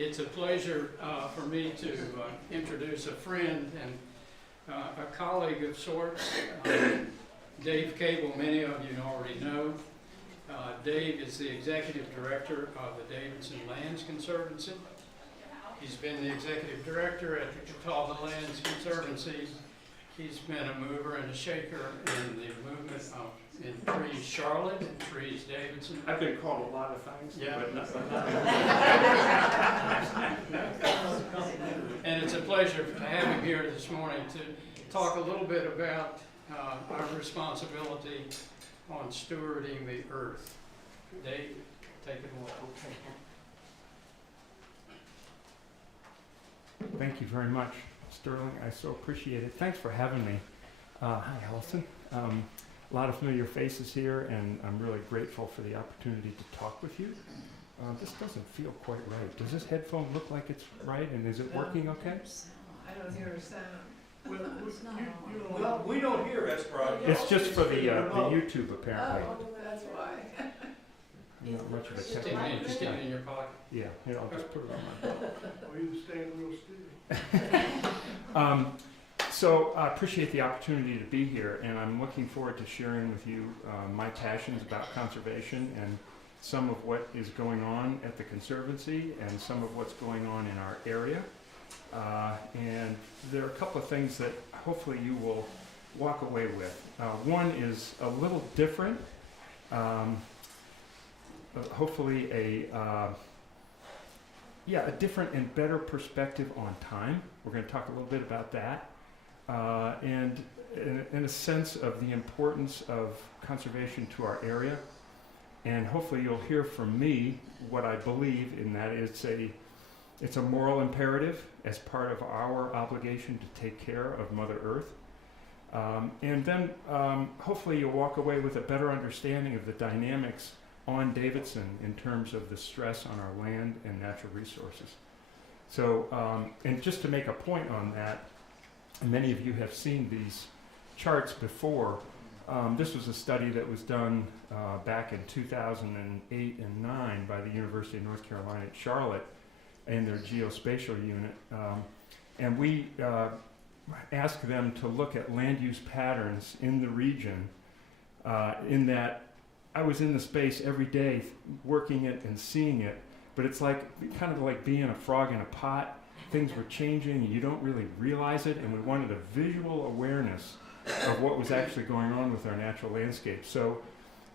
It's a pleasure for me to introduce a friend and a colleague of sorts, Dave Cable. Many of you already know. Dave is the executive director of the Davidson Lands Conservancy. He's been the executive director at the Catawba Lands Conservancy. He's been a mover and a shaker in the movement in Trees Charlotte and Trees Davidson. I've been called a lot of things, Yeah. but not. And it's a pleasure to have him here this morning to talk a little bit about our responsibility on stewarding the earth. Dave, take it away. Thank you very much, Sterling. I so appreciate it. Thanks for having me. Hi, Allison. A lot of familiar faces here, and I'm really grateful for the opportunity to talk with you. This doesn't feel quite right. Does this headphone look like it's right, and is it working okay? I don't hear a sound. Well, we don't hear Esprod. It's just for the YouTube, apparently. Oh, that's why. Not much of a Stick technology it guy. in your pocket. Yeah, here, I'll just put it on my Well, you staying real still. So I appreciate the opportunity to be here, and I'm looking forward to sharing with you my passions about conservation and some of what is going on at the Conservancy and some of what's going on in our area. And there are a couple of things that hopefully you will walk away with. One is a little different, hopefully a different and better perspective on time. We're going to talk a little bit about that. And in a sense of the importance of conservation to our area. And hopefully you'll hear from me what I believe in that it's a moral imperative as part of our obligation to take care of Mother Earth. And then hopefully you'll walk away with a better understanding of the dynamics on Davidson in terms of the stress on our land and natural resources. So, and just to make a point on that, and many of you have seen these charts before. This was a study that was done back in 2008 and 9 by the University of North Carolina at Charlotte and their geospatial unit. And we asked them to look at land use patterns in the region in that I was in the space every day working it and seeing it, but it's like kind of like being a frog in a pot. Things were changing and you don't really realize it, and we wanted a visual awareness of what was actually going on with our natural landscape. So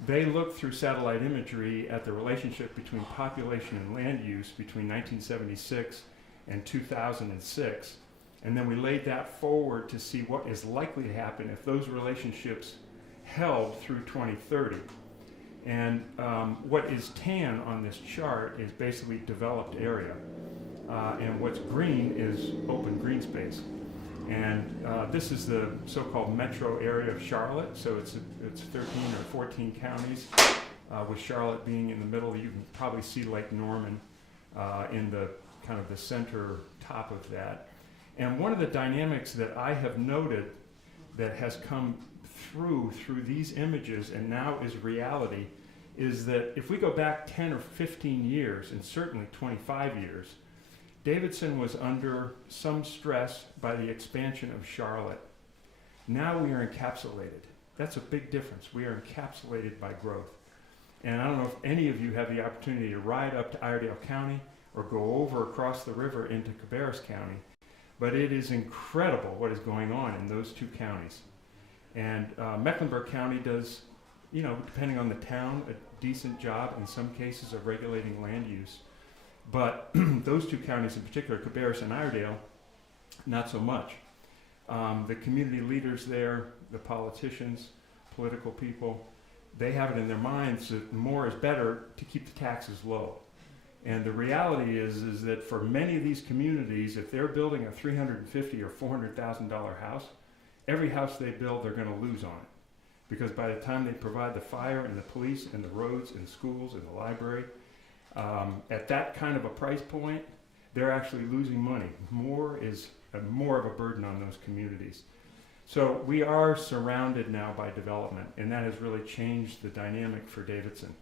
they looked through satellite imagery at the relationship between population and land use between 1976 and 2006, and then we laid that forward to see what is likely to happen if those relationships held through 2030. And what is tan on this chart is basically developed area. And what's green is open green space. And this is the so-called metro area of Charlotte. So it's 13 or 14 counties, with Charlotte being in the middle. You can probably see Lake Norman in the kind of the center top of that. And one of the dynamics that I have noted that has come through these images and now is reality is that if we go back 10 or 15 years, and certainly 25 years, Davidson was under some stress by the expansion of Charlotte. Now we are encapsulated. That's a big difference. We are encapsulated by growth. And I don't know if any of you have the opportunity to ride up to Iredell County or go over across the river into Cabarrus County, but it is incredible what is going on in those two counties. And Mecklenburg County does, depending on the town, a decent job in some cases of regulating land use. But those two counties in particular, Cabarrus and Iredell, not so much. The community leaders there, the politicians, political people, they have it in their minds that more is better to keep the taxes low. And the reality is that for many of these communities, if they're building a $350,000 or $400,000 house, every house they build, they're going to lose on it. Because by the time they provide the fire and the police and the roads and schools and the library, at that kind of a price point, they're actually losing money. More of a burden on those communities. So we are surrounded now by development, and that has really changed the dynamic for Davidson.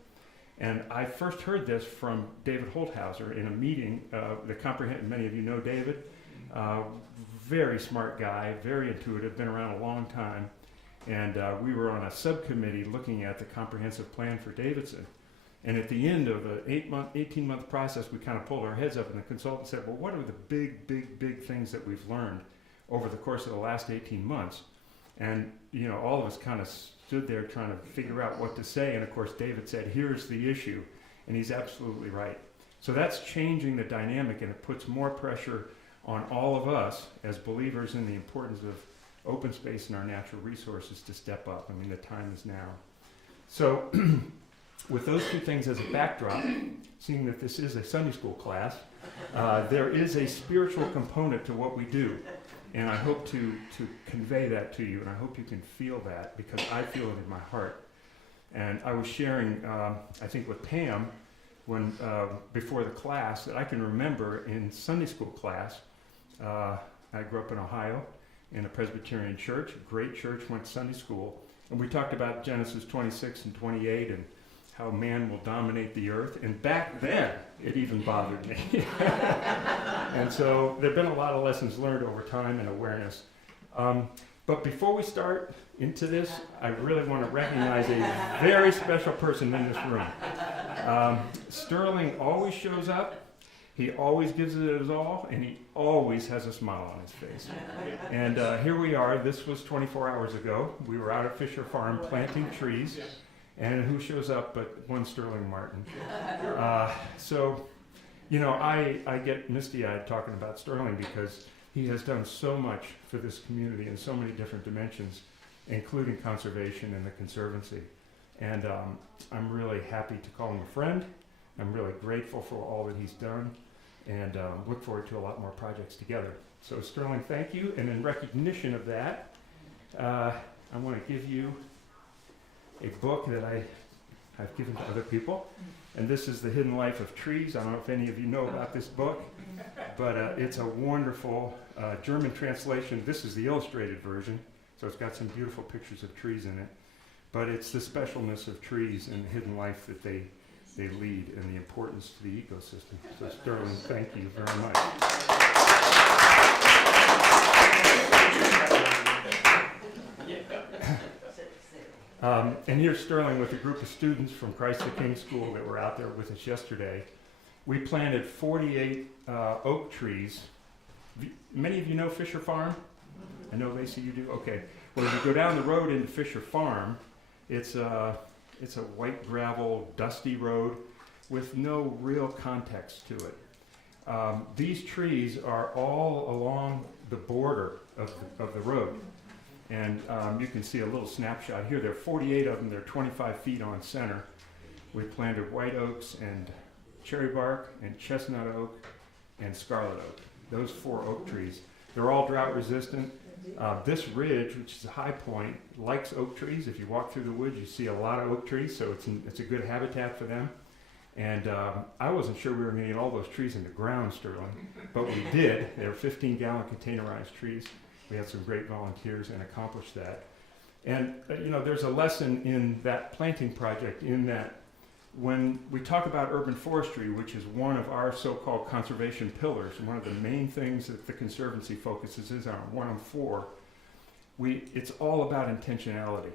And I first heard this from David Holthauser in a meeting, many of you know David, very smart guy, very intuitive, been around a long time. And we were on a subcommittee looking at the comprehensive plan for Davidson. And at the end of an 18-month process, we kind of pulled our heads up, and the consultant said, well, what are the big things that we've learned over the course of the last 18 months? And, you know, all of us kind of stood there trying to figure out what to say. And of course, David said, here's the issue. And he's absolutely right. So that's changing the dynamic, and it puts more pressure on all of us as believers in the importance of open space and our natural resources to step up. I mean, the time is now. So with those two things as a backdrop, seeing that this is a Sunday school class, there is a spiritual component to what we do. And I hope to convey that to you, and I hope you can feel that, because I feel it in my heart. And I was sharing, I think with Pam, when before the class, that I can remember in Sunday school class, I grew up in Ohio in a Presbyterian church, a great church, went to Sunday school, and we talked about Genesis 26 and 28 and how man will dominate the earth. And back then, it even bothered me. And so there have been a lot of lessons learned over time and awareness. But before we start into this, I really want to recognize a very special person in this room. Sterling always shows up. He always gives it his all, and he always has a smile on his face. And here we are. This was 24 hours ago. We were out at Fisher Farm planting trees. And who shows up but one Sterling Martin? So, you know, I get misty-eyed talking about Sterling because he has done so much for this community in so many different dimensions, including conservation and the Conservancy. And I'm really happy to call him a friend. I'm really grateful for all that he's done, and look forward to a lot more projects together. So Sterling, thank you. And in recognition of that, I want to give you a book that I've given to other people. And this is The Hidden Life of Trees. I don't know if any of you know about this book, but it's a wonderful German translation. This is the illustrated version, so it's got some beautiful pictures of trees in it. But it's the specialness of trees and the hidden life that they lead, and the importance to the ecosystem. So Sterling, thank you very much. And here's Sterling with a group of students from Christ the King School that were out there with us yesterday. We planted 48 oak trees. Many of you know Fisher Farm? I know, Lacey, you do? Okay. Well, if you go down the road into Fisher Farm, it's a white gravel, dusty road with no real context to it. These trees are all along the border of the road. And you can see a little snapshot here. There are 48 of them. They're 25 feet on center. We planted white oaks and cherry bark and chestnut oak and scarlet oak. Those 4 oak trees. They're all drought resistant. This ridge, which is a high point, likes oak trees. If you walk through the woods, you see a lot of oak trees, so it's a good habitat for them. And I wasn't sure we were going to get all those trees in the ground, Sterling, but we did. They were 15-gallon containerized trees. We had some great volunteers and accomplished that. And, you know, there's a lesson in that planting project in that when we talk about urban forestry, which is one of our so-called conservation pillars, and one of the main things that the Conservancy focuses is on, one of 4, it's all about intentionality.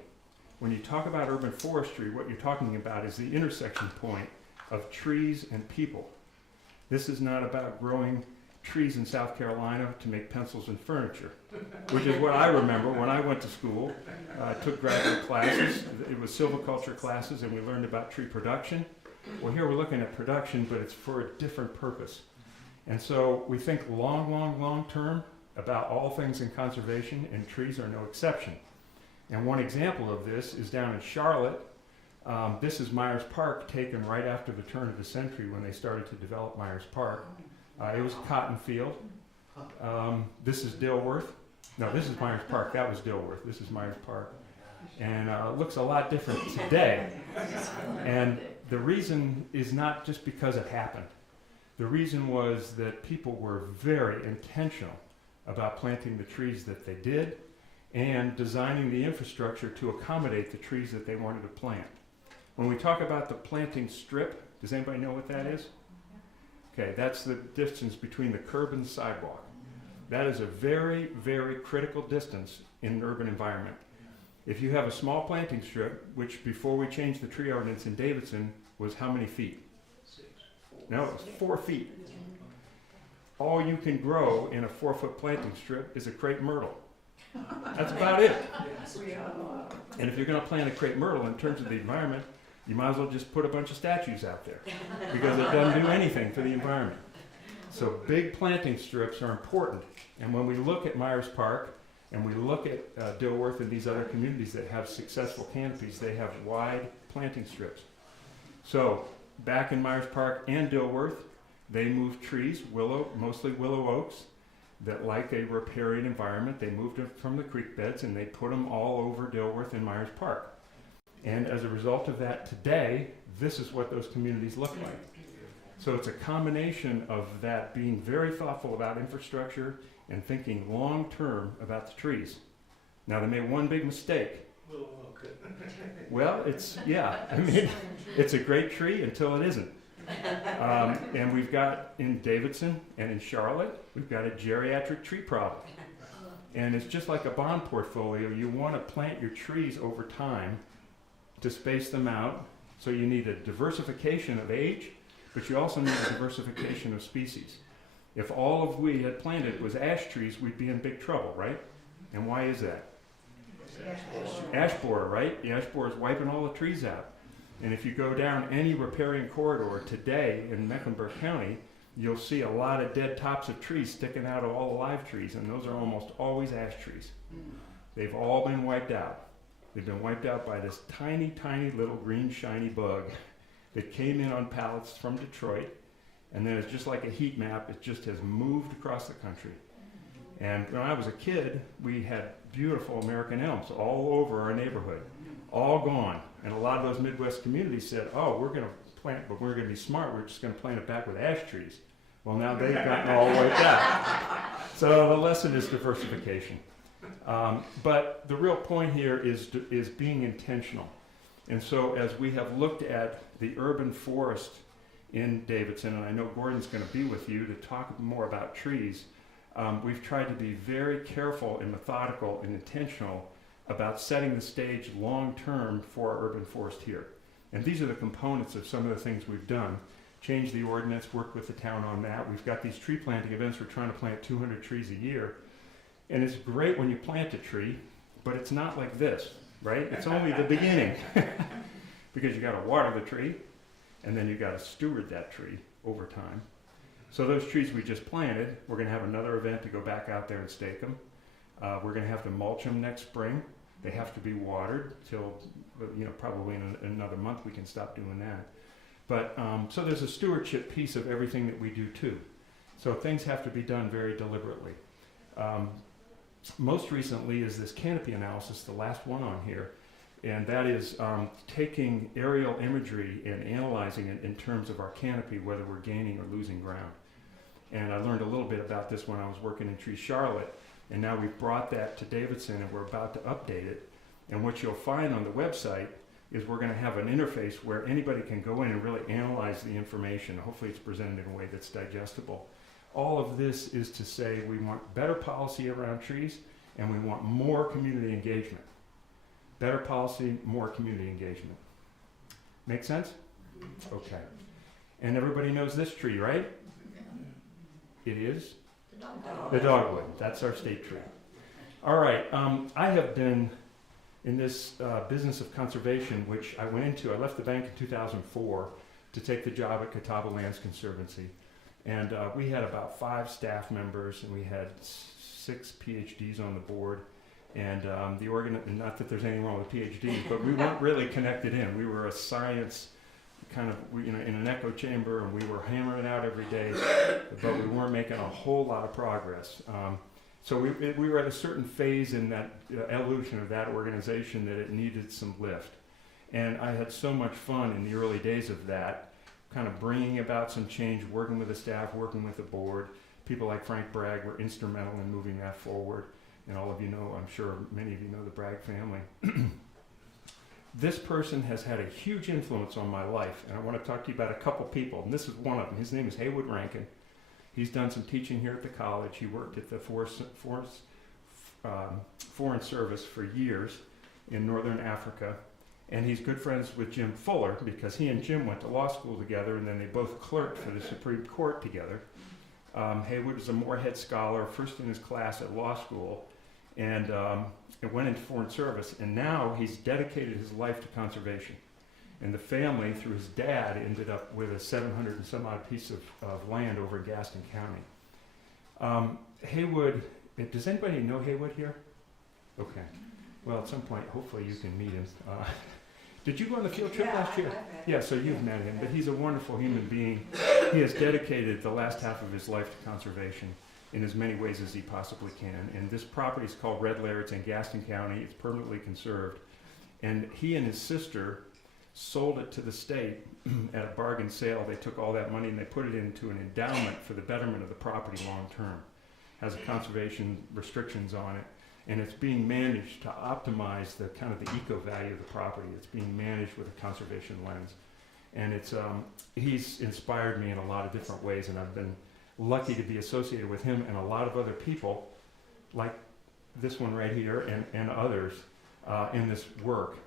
When you talk about urban forestry, what you're talking about is the intersection point of trees and people. This is not about growing trees in South Carolina to make pencils and furniture, which is what I remember when I went to school. I took graduate classes. It was silviculture classes, and we learned about tree production. Well, here we're looking at production, but it's for a different purpose. And so we think long term about all things in conservation, and trees are no exception. And one example of this is down in Charlotte. This is Myers Park, taken right after the turn of the century when they started to develop Myers Park. It was a cotton field. This is Dilworth. No, this is Myers Park. That was Dilworth. This is Myers Park. And it looks a lot different today. And the reason is not just because it happened. The reason was that people were very intentional about planting the trees that they did and designing the infrastructure to accommodate the trees that they wanted to plant. When we talk about the planting strip, does anybody know what that is? Okay, that's the distance between the curb and the sidewalk. That is a very, very critical distance in an urban environment. If you have a small planting strip, which before we changed the tree ordinance in Davidson was how many feet? No, it was 4 feet. All you can grow in a 4-foot planting strip is a crepe myrtle. That's about it. And if you're going to plant a crepe myrtle in terms of the environment, you might as well just put a bunch of statues out there because it doesn't do anything for the environment. So big planting strips are important. And when we look at Myers Park and we look at Dilworth and these other communities that have successful canopies, they have wide planting strips. So back in Myers Park and Dilworth, they moved trees, mostly willow oaks, that like a riparian environment. They moved them from the creek beds and they put them all over Dilworth and Myers Park. And as a result of that today, this is what those communities look like. So it's a combination of that being very thoughtful about infrastructure and thinking long-term about the trees. Now, they made one big mistake. Well, it's a great tree until it isn't. And we've got in Davidson and in Charlotte, we've got a geriatric tree problem. And it's just like a bond portfolio. You want to plant your trees over time to space them out. So you need a diversification of age, but you also need a diversification of species. If all of we had planted was ash trees, we'd be in big trouble, right? And why is that? Ash borer, right? The ash borer is wiping all the trees out. And if you go down any riparian corridor today in Mecklenburg County, you'll see a lot of dead tops of trees sticking out of all the live trees, and those are almost always ash trees. They've all been wiped out. They've been wiped out by this tiny, tiny little green shiny bug that came in on pallets from Detroit, and then it's just like a heat map. It just has moved across the country. And when I was a kid, we had beautiful American elms all over our neighborhood, all gone. And a lot of those Midwest communities said, oh, we're going to plant, but we're going to be smart. We're just going to plant it back with ash trees. Well, now they've gotten all wiped out. So the lesson is diversification. But the real point here is being intentional. And so as we have looked at the urban forest in Davidson, and I know Gordon's going to be with you to talk more about trees, we've tried to be very careful and methodical and intentional about setting the stage long-term for our urban forest here. And these are the components of some of the things we've done. Changed the ordinance, worked with the town on that. We've got these tree planting events. We're trying to plant 200 trees a year. And it's great when you plant a tree, but it's not like this, right? It's only the beginning. Because you got to water the tree, and then you got to steward that tree over time. So those trees we just planted, we're going to have another event to go back out there and stake them. We're going to have to mulch them next spring. They have to be watered till, probably in another month we can stop doing that. But so there's a stewardship piece of everything that we do too. So things have to be done very deliberately. Most recently is this canopy analysis, the last one on here. And that is taking aerial imagery and analyzing it in terms of our canopy, whether we're gaining or losing ground. And I learned a little bit about this when I was working in Tree Charlotte. And now we've brought that to Davidson and we're about to update it. And what you'll find on the website is we're going to have an interface where anybody can go in and really analyze the information. Hopefully it's presented in a way that's digestible. All of this is to say we want better policy around trees and we want more community engagement. Better policy, more community engagement. Make sense? Okay. And everybody knows this tree, right? It is? The dogwood. That's our state tree. All right. I have been in this business of conservation, which I went into. I left the bank in 2004 to take the job at Catawba Lands Conservancy. And we had about 5 staff members, and we had 6 PhDs on the board. And not that there's anything wrong with PhDs, but we weren't really connected in. We were a science kind of, in an echo chamber, and we were hammering it out every day, but we weren't making a whole lot of progress. So we were at a certain phase in that evolution of that organization that it needed some lift. And I had so much fun in the early days of that, kind of bringing about some change, working with the staff, working with the board. People like Frank Bragg were instrumental in moving that forward. And all of you know, I'm sure many of you know the Bragg family. This person has had a huge influence on my life, and I want to talk to you about a couple people, and this is one of them. His name is Haywood Rankin. He's done some teaching here at the college. He worked at the Foreign Service for years in Northern Africa, and he's good friends with Jim Fuller because he and Jim went to law school together, and then they both clerked for the Supreme Court together. Haywood was a Moorhead Scholar, first in his class at law school, and went into Foreign Service, and now he's dedicated his life to conservation. And the family, through his dad, ended up with a 700 and some odd piece of land over in Gaston County. Haywood, does anybody know Haywood here? Okay. Well, at some point, hopefully you can meet him. Did you go on the field trip last year? Yeah, so you've met him, but he's a wonderful human being. He has dedicated the last half of his life to conservation in as many ways as he possibly can. And this property is called Red Lair. It's in Gaston County. It's permanently conserved. And he and his sister sold it to the state at a bargain sale. They took all that money and they put it into an endowment for the betterment of the property long term. Has conservation restrictions on it. And it's being managed to optimize the kind of the eco value of the property. It's being managed with a conservation lens. And it's he's inspired me in a lot of different ways, and I've been lucky to be associated with him and a lot of other people like this one right here and others in this work.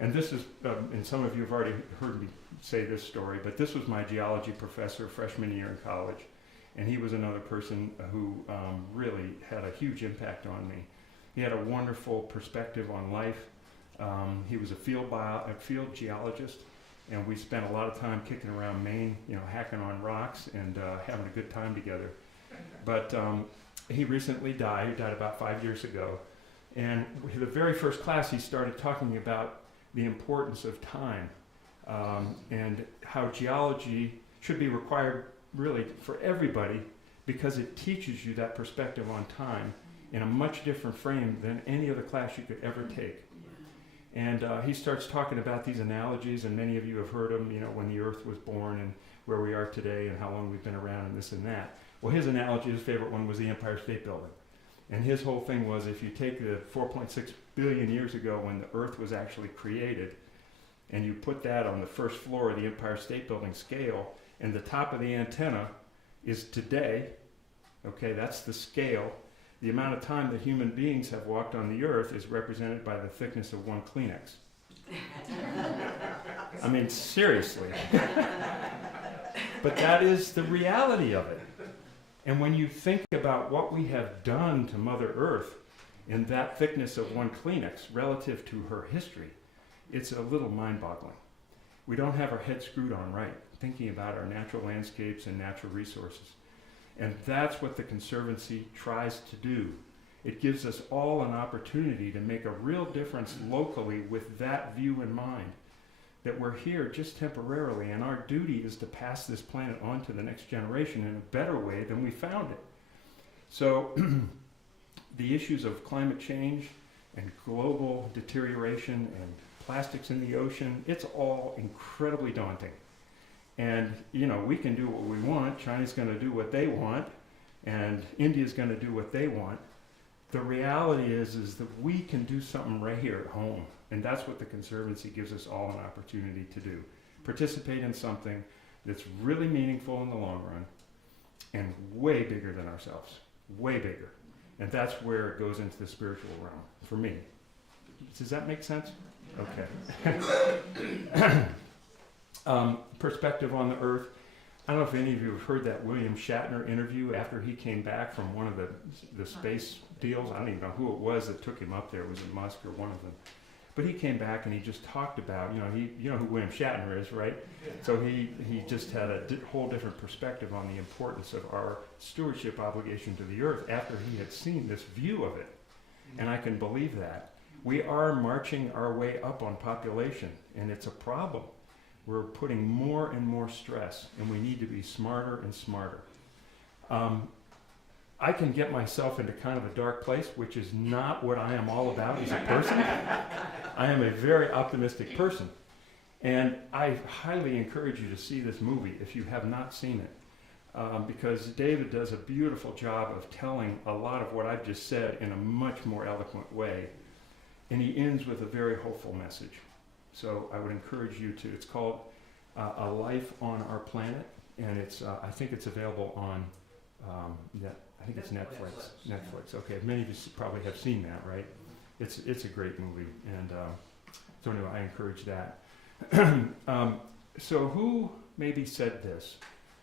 And this is, and some of you have already heard me say this story, but this was my geology professor freshman year in college. And he was another person who really had a huge impact on me. He had a wonderful perspective on life. He was a field geologist, and we spent a lot of time kicking around Maine, hacking on rocks and having a good time together. But he recently died. He died about 5 years ago. And the very first class, he started talking about the importance of time and how geology should be required really for everybody, because it teaches you that perspective on time in a much different frame than any other class you could ever take. And he starts talking about these analogies, and many of you have heard them, when the earth was born and where we are today and how long we've been around and this and that. Well, his analogy, his favorite one, was the Empire State Building. And his whole thing was, if you take the 4.6 billion years ago when the earth was actually created, and you put that on the first floor of the Empire State Building scale, and the top of the antenna is today, okay, that's the scale. The amount of time that human beings have walked on the earth is represented by the thickness of one Kleenex. I mean, seriously. But that is the reality of it. And when you think about what we have done to Mother Earth in that thickness of one Kleenex relative to her history, it's a little mind-boggling. We don't have our head screwed on right, thinking about our natural landscapes and natural resources. And that's what the Conservancy tries to do. It gives us all an opportunity to make a real difference locally with that view in mind, that we're here just temporarily, and our duty is to pass this planet on to the next generation in a better way than we found it. So the issues of climate change and global deterioration and plastics in the ocean, it's all incredibly daunting. And, we can do what we want. China's going to do what they want. And India's going to do what they want. The reality is that we can do something right here at home. And that's what the Conservancy gives us all an opportunity to do. Participate in something that's really meaningful in the long run and way bigger than ourselves. Way bigger. And that's where it goes into the spiritual realm, for me. Does that make sense? Okay. Perspective on the earth. I don't know if any of you have heard that William Shatner interview after he came back from one of the space deals. I don't even know who it was that took him up there. Was it Musk or one of them? But he came back and he just talked about, you know who William Shatner is, right? Yeah. So he just had a whole different perspective on the importance of our stewardship obligation to the earth after he had seen this view of it. And I can believe that. We are marching our way up on population, and it's a problem. We're putting more and more stress, and we need to be smarter and smarter. I can get myself into kind of a dark place, which is not what I am all about as a person. I am a very optimistic person. And I highly encourage you to see this movie if you have not seen it, because David does a beautiful job of telling a lot of what I've just said in a much more eloquent way. And he ends with a very hopeful message. So I would encourage you to. It's called A Life on Our Planet, and it's I think it's available on I think it's Netflix. Netflix. Okay, many of you probably have seen that, right? It's a great movie, and so anyway, I encourage that. So who maybe said this?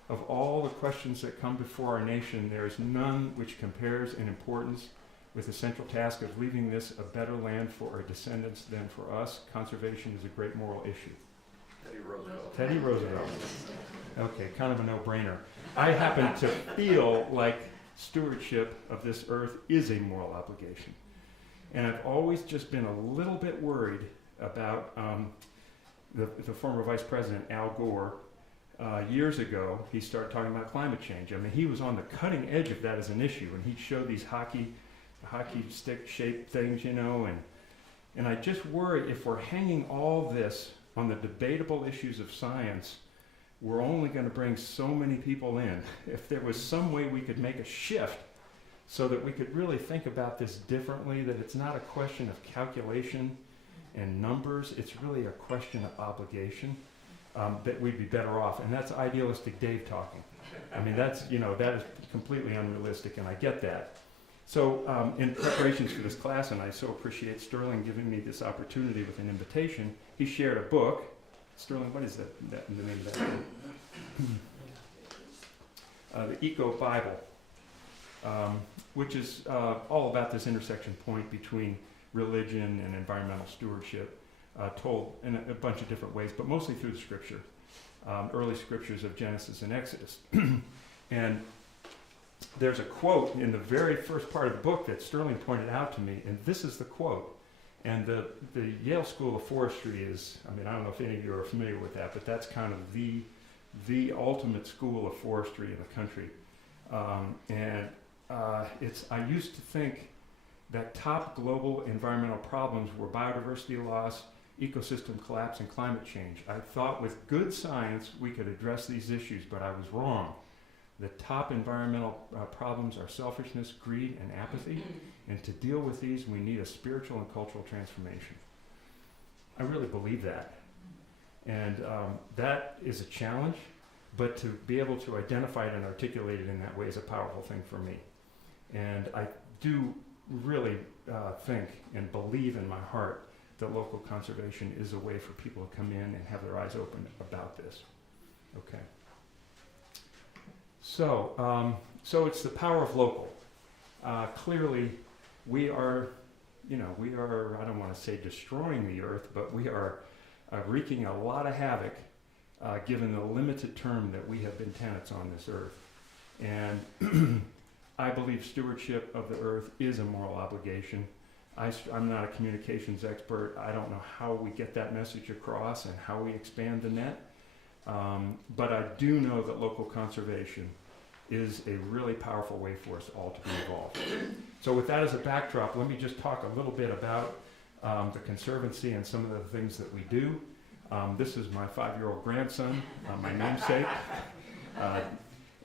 Of all the questions that come before our nation, there is none which compares in importance with the central task of leaving this a better land for our descendants than for us. Conservation is a great moral issue. Teddy Roosevelt. Teddy Roosevelt. Okay, kind of a no-brainer. I happen to feel like stewardship of this earth is a moral obligation. And I've always just been a little bit worried about the former Vice President, Al Gore. Years ago, he started talking about climate change. I mean, he was on the cutting edge of that as an issue, and he'd show these hockey stick-shaped things, you know, and I just worry if we're hanging all this on the debatable issues of science, we're only going to bring so many people in. If there was some way we could make a shift so that we could really think about this differently, that it's not a question of calculation and numbers, it's really a question of obligation, that we'd be better off. And that's idealistic Dave talking. I mean, that is completely unrealistic, and I get that. So in preparations for this class, and I so appreciate Sterling giving me this opportunity with an invitation, he shared a book. Sterling, what is the name of that book? The Eco Bible, which is all about this intersection point between religion and environmental stewardship, told in a bunch of different ways, but mostly through the scripture, early scriptures of Genesis and Exodus. And there's a quote in the very first part of the book that Sterling pointed out to me, and this is the quote. And the Yale School of Forestry is, I mean, I don't know if any of you are familiar with that, but that's kind of the ultimate school of forestry in the country. I used to think that top global environmental problems were biodiversity loss, ecosystem collapse, and climate change. I thought with good science we could address these issues, but I was wrong. The top environmental problems are selfishness, greed, and apathy. And to deal with these, we need a spiritual and cultural transformation. I really believe that. And that is a challenge, but to be able to identify it and articulate it in that way is a powerful thing for me. And I do really think and believe in my heart that local conservation is a way for people to come in and have their eyes open about this. Okay. So it's the power of local. Clearly, we are, I don't want to say destroying the earth, but we are wreaking a lot of havoc given the limited term that we have been tenants on this earth. And I believe stewardship of the earth is a moral obligation. I'm not a communications expert. I don't know how we get that message across and how we expand the net. But I do know that local conservation is a really powerful way for us all to be involved. So with that as a backdrop, let me just talk a little bit about the Conservancy and some of the things that we do. This is my 5-year-old grandson, my namesake.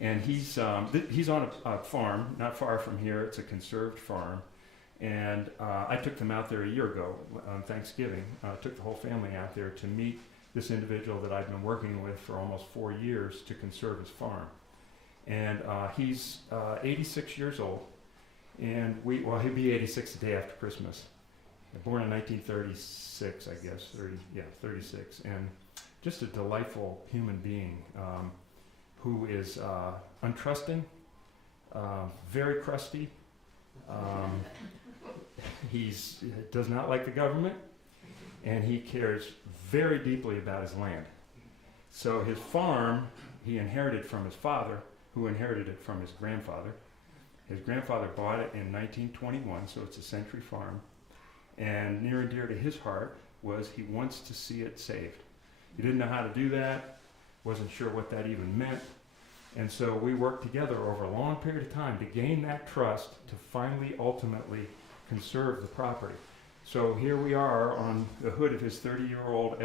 And he's on a farm not far from here. It's a conserved farm. And I took them out there a year ago on Thanksgiving. Took the whole family out there to meet this individual that I've been working with for almost 4 years to conserve his farm. And he's 86 years old, and he'll be 86 the day after Christmas. Born in 1936, I guess, 36, and just a delightful human being who is untrusting, very crusty. He does not like the government, and he cares very deeply about his land. So his farm he inherited from his father, who inherited it from his grandfather. His grandfather bought it in 1921, so it's a century farm. And near and dear to his heart was he wants to see it saved. He didn't know how to do that, wasn't sure what that even meant. And so we worked together over a long period of time to gain that trust to finally, ultimately conserve the property. So here we are on the hood of his 30-year-old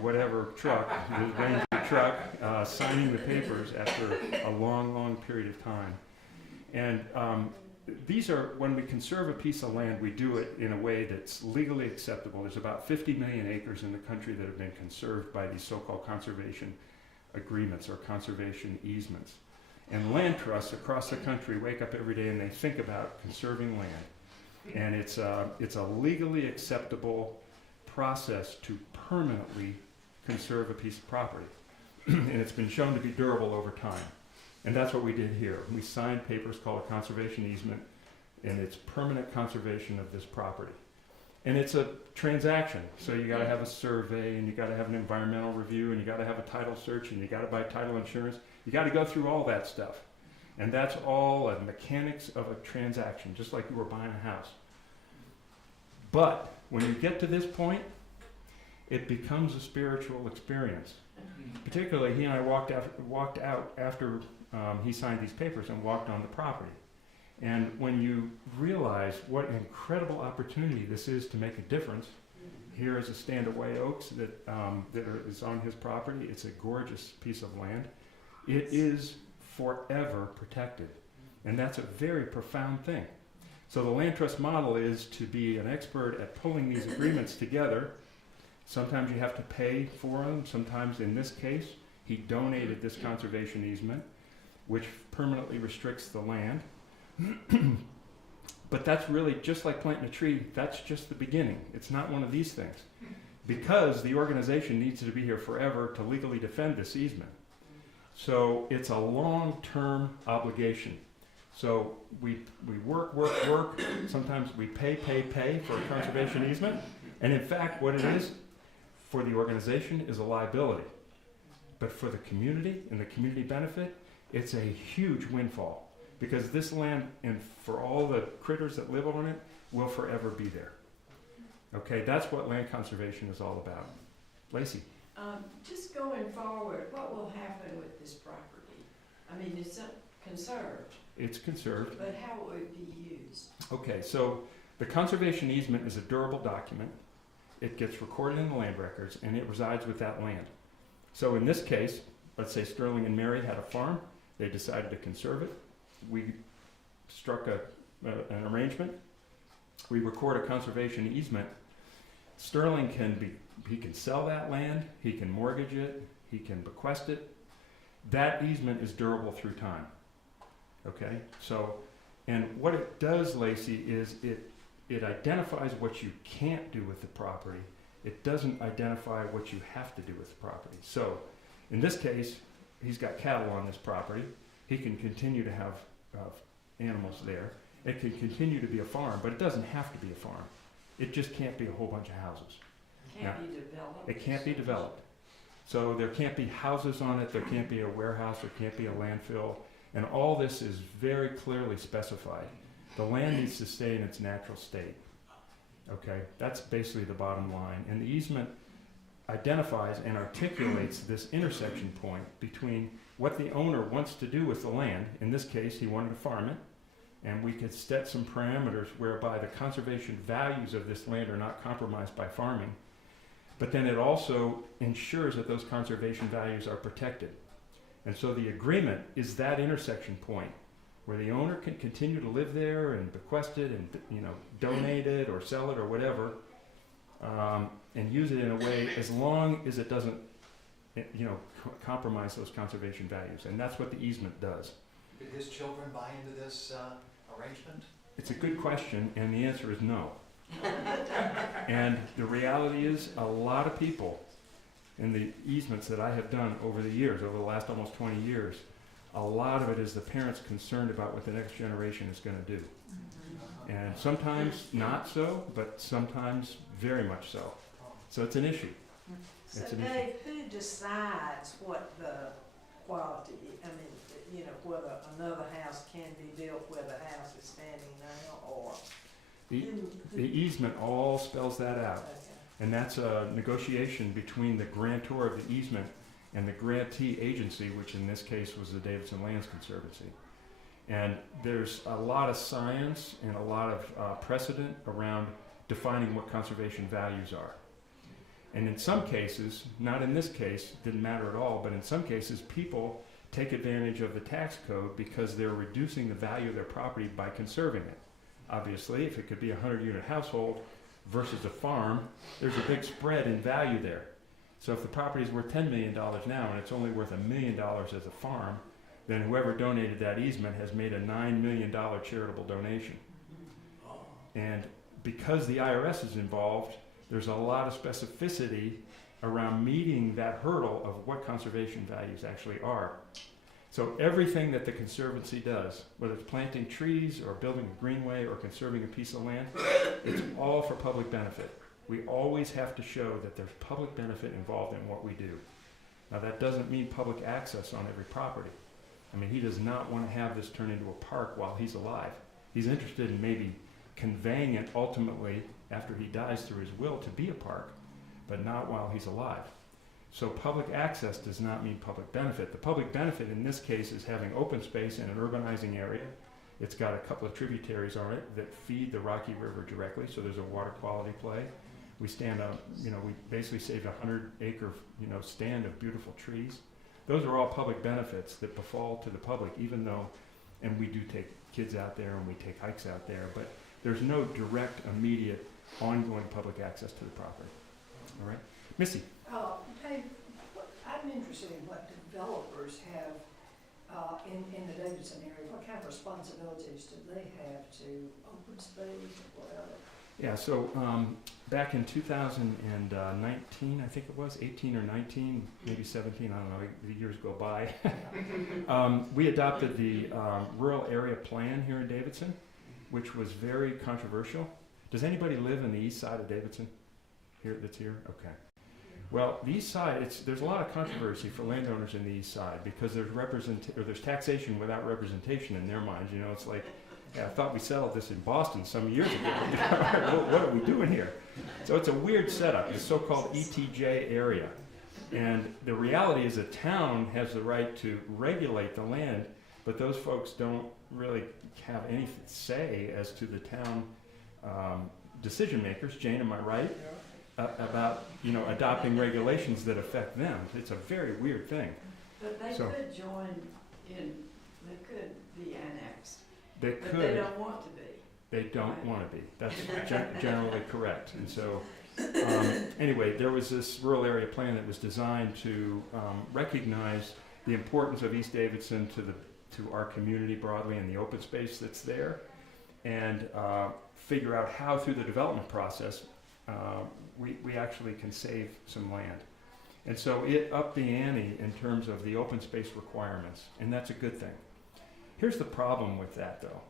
whatever truck, his Ranger truck, signing the papers after a long, long period of time. And these are, when we conserve a piece of land, we do it in a way that's legally acceptable. There's about 50 million acres in the country that have been conserved by these so-called conservation agreements or conservation easements. And land trusts across the country wake up every day and they think about conserving land. And it's a legally acceptable process to permanently conserve a piece of property. And it's been shown to be durable over time. And that's what we did here. We signed papers called a conservation easement, and it's permanent conservation of this property. And it's a transaction, so you gotta have a survey, and you gotta have an environmental review, and you gotta have a title search, and you gotta buy title insurance. You gotta go through all that stuff. And that's all a mechanics of a transaction, just like you were buying a house. But when you get to this point, it becomes a spiritual experience. Particularly, he and I walked out after he signed these papers and walked on the property. And when you realize what an incredible opportunity this is to make a difference, here is a stand of white oaks that is on his property. It's a gorgeous piece of land. It is forever protected. And that's a very profound thing. So the land trust model is to be an expert at pulling these agreements together. Sometimes you have to pay for them. Sometimes, in this case, he donated this conservation easement, which permanently restricts the land. But that's really just like planting a tree. That's just the beginning. It's not one of these things. Because the organization needs to be here forever to legally defend this easement. So it's a long-term obligation. So we work. Sometimes we pay for a conservation easement. And in fact, what it is for the organization is a liability. But for the community and the community benefit, it's a huge windfall. Because this land, and for all the critters that live on it, will forever be there. Okay, that's what land conservation is all about. Lacey? Just going forward, what will happen with this property? I mean, it's conserved, It's conserved. but how will it be used? Okay, so the conservation easement is a durable document. It gets recorded in the land records, and it resides with that land. So in this case, let's say Sterling and Mary had a farm. They decided to conserve it. We struck an arrangement. We record a conservation easement. Sterling he can sell that land, he can mortgage it, he can bequest it. That easement is durable through time. Okay, so, and what it does, Lacey, is it identifies what you can't do with the property. It doesn't identify what you have to do with the property. So, in this case, he's got cattle on this property. He can continue to have animals there. It can continue to be a farm, but it doesn't have to be a farm. It just can't be a whole bunch of houses. Can't be developed? It can't be developed. So there can't be houses on it, there can't be a warehouse, there can't be a landfill, and all this is very clearly specified. The land needs to stay in its natural state. Okay, that's basically the bottom line. And the easement identifies and articulates this intersection point between what the owner wants to do with the land. In this case, he wanted to farm it, and we could set some parameters whereby the conservation values of this land are not compromised by farming. But then it also ensures that those conservation values are protected. And so the agreement is that intersection point where the owner can continue to live there and bequest it and, donate it or sell it or whatever, and use it in a way as long as it doesn't, compromise those conservation values. And that's what the easement does. Did his children buy into this arrangement? It's a good question, and the answer is no. And the reality is, a lot of people in the easements that I have done over the years, over the last almost 20 years, a lot of it is the parents concerned about what the next generation is going to do. And sometimes not so, but sometimes very much so. So it's an issue. So It's an Dave, who decides what the quality, whether another house can be built where the house is standing now, or? The easement all spells that out. Okay. And that's a negotiation between the grantor of the easement and the grantee agency, which in this case was the Davidson Lands Conservancy. And there's a lot of science and a lot of precedent around defining what conservation values are. And in some cases, not in this case, didn't matter at all, but in some cases people take advantage of the tax code because they're reducing the value of their property by conserving it. Obviously, if it could be a 100-unit household versus a farm, there's a big spread in value there. So if the property is worth $10 million now and it's only worth $1 million as a farm, then whoever donated that easement has made a $9 million charitable donation. And because the IRS is involved, there's a lot of specificity around meeting that hurdle of what conservation values actually are. So everything that the Conservancy does, whether it's planting trees or building a greenway or conserving a piece of land, it's all for public benefit. We always have to show that there's public benefit involved in what we do. Now that doesn't mean public access on every property. I mean, he does not want to have this turn into a park while he's alive. He's interested in maybe conveying it ultimately after he dies through his will to be a park, but not while he's alive. So public access does not mean public benefit. The public benefit in this case is having open space in an urbanizing area. It's got a couple of tributaries on it that feed the Rocky River directly, so there's a water quality play. We we basically saved a 100-acre, stand of beautiful trees. Those are all public benefits that befall to the public, even though, and we do take kids out there and we take hikes out there, but there's no direct, immediate, ongoing public access to the property. All right? Missy? Dave, I'm interested in what developers have in the Davidson area. What kind of responsibilities do they have to open space or whatever? Yeah, so back in 2019, I think it was, 18 or 19, maybe 17, I don't know, the years go by. We adopted the rural area plan here in Davidson, which was very controversial. Does anybody live in the east side of Davidson that's here? Okay. Well, the east side, there's a lot of controversy for landowners in the east side because there's taxation without representation in their minds. It's like, yeah, I thought we settled this in Boston some years ago. What are we doing here? So it's a weird setup, the so-called ETJ area. And the reality is the town has the right to regulate the land, but those folks don't really have any say as to the town decision makers. Jane, am I right? About adopting regulations that affect them. It's a very weird thing. But they So- could join in, they could be annexed, They but they could. don't want to be. They don't want to be. That's generally correct. And so, anyway, there was this rural area plan that was designed to recognize the importance of East Davidson to our community broadly and the open space that's there, and figure out how through the development process we actually can save some land. And so it upped the ante in terms of the open space requirements, and that's a good thing. Here's the problem with that, though.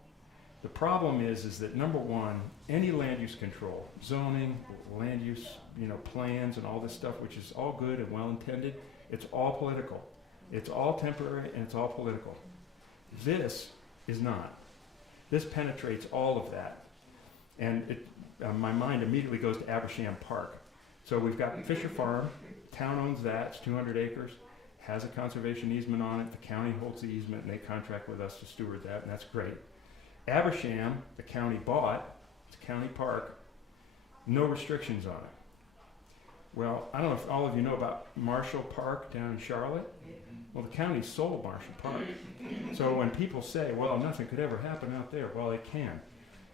The problem is that number one, any land use control, zoning, land use, plans and all this stuff, which is all good and well intended, it's all political. It's all temporary and it's all political. This is not. This penetrates all of that. And my mind immediately goes to Abersham Park. So we've got Fisher Farm, town owns that, it's 200 acres, has a conservation easement on it, the county holds the easement and they contract with us to steward that, and that's great. Abersham, the county bought, it's a county park, no restrictions on it. Well, I don't know if all of you know about Marshall Park down in Charlotte. Well, the county sold Marshall Park. So when people say, well, nothing could ever happen out there, well, it can.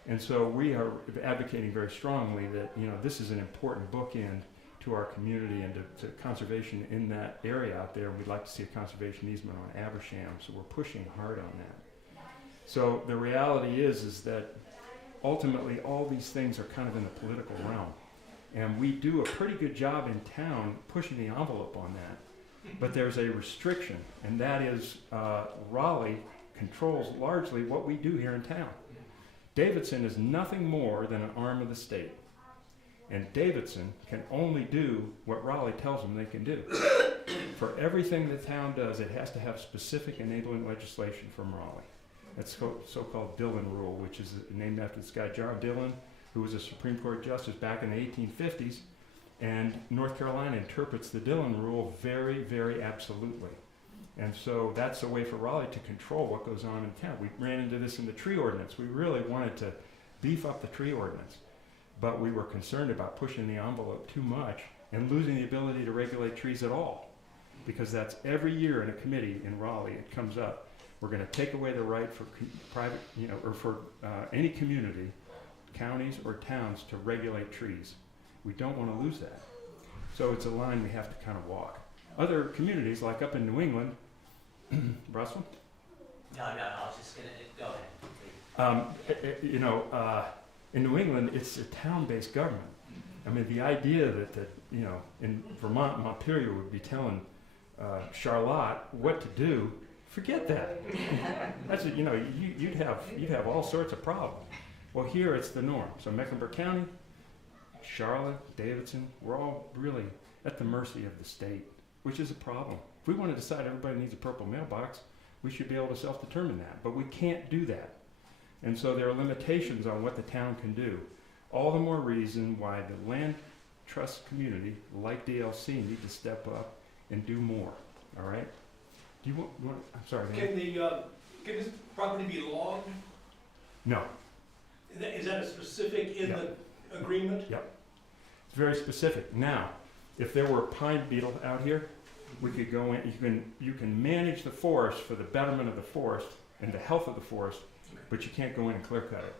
And so we are advocating very strongly that, this is an important bookend to our community and to conservation in that area out there. We'd like to see a conservation easement on Abersham, so we're pushing hard on that. So the reality is that ultimately all these things are kind of in the political realm. And we do a pretty good job in town pushing the envelope on that. But there's a restriction, and that is Raleigh controls largely what we do here in town. Davidson is nothing more than an arm of the state. And Davidson can only do what Raleigh tells them they can do. For everything the town does, it has to have specific enabling legislation from Raleigh. That's so-called Dillon Rule, which is named after this guy, John Dillon, who was a Supreme Court justice back in the 1850s. And North Carolina interprets the Dillon Rule very, very absolutely. And so that's a way for Raleigh to control what goes on in town. We ran into this in the tree ordinance. We really wanted to beef up the tree ordinance, but we were concerned about pushing the envelope too much and losing the ability to regulate trees at all. because that's every year in a committee in Raleigh, it comes up. We're gonna take away the right for private, or for any community, counties or towns to regulate trees. We don't wanna lose that. So it's a line we have to kind of walk. Other communities, like up in New England, Russell? No, I was just gonna, go ahead, please. In New England, it's a town-based government. I mean, the idea that in Vermont, Montpelier would be telling Charlotte what to do, forget that. That's you'd have all sorts of problems. Well, here it's the norm. So Mecklenburg County, Charlotte, Davidson, we're all really at the mercy of the state, which is a problem. If we want to decide everybody needs a purple mailbox, we should be able to self-determine that, but we can't do that. And so there are limitations on what the town can do. All the more reason why the land trust community, like DLC, need to step up and do more, all right? Do you want I'm sorry, man. Can this property be logged? No, Is that a specific in Yeah. the agreement? it's very specific. Now, if there were a pine beetle out here, we could go in, you can manage the forest for the betterment of the forest and the health of the forest, but you can't go in and clear cut it.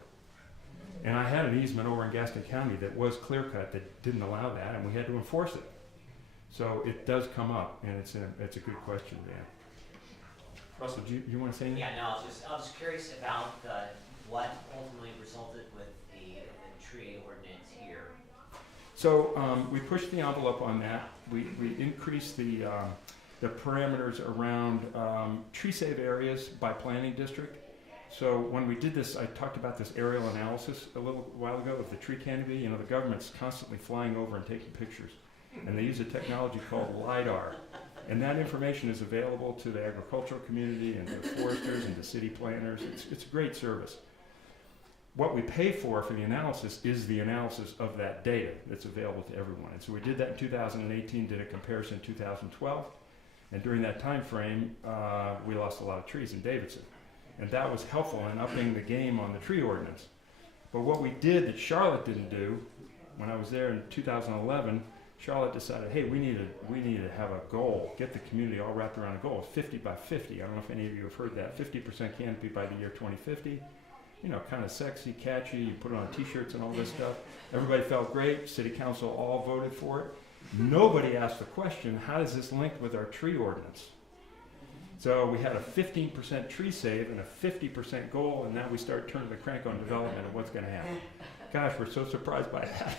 And I had an easement over in Gaston County that was clear cut that didn't allow that, and we had to enforce it. So it does come up, and it's a good question, Dan. Russell, do you want to say anything? Yeah, no, I was just curious about what ultimately resulted with the tree ordinance here. So we pushed the envelope on that. We increased the parameters around tree save areas by planning district. So when we did this, I talked about this aerial analysis a little while ago of the tree canopy. The government's constantly flying over and taking pictures. And they use a technology called LiDAR. And that information is available to the agricultural community and to foresters and to city planners. It's a great service. What we pay for the analysis is the analysis of that data that's available to everyone. And so we did that in 2018, did a comparison in 2012. And during that time frame, we lost a lot of trees in Davidson. And that was helpful in upping the game on the tree ordinance. But what we did that Charlotte didn't do, when I was there in 2011, Charlotte decided, hey, we need to have a goal, get the community all wrapped around a goal, 50 by 50. I don't know if any of you have heard that, 50% canopy by the year 2050. Kind of sexy, catchy, you put it on t-shirts and all this stuff. Everybody felt great, city council all voted for it. Nobody asked the question, how does this link with our tree ordinance? So we had a 15% tree save and a 50% goal, and now we start turning the crank on development and what's gonna happen. Gosh, we're so surprised by that.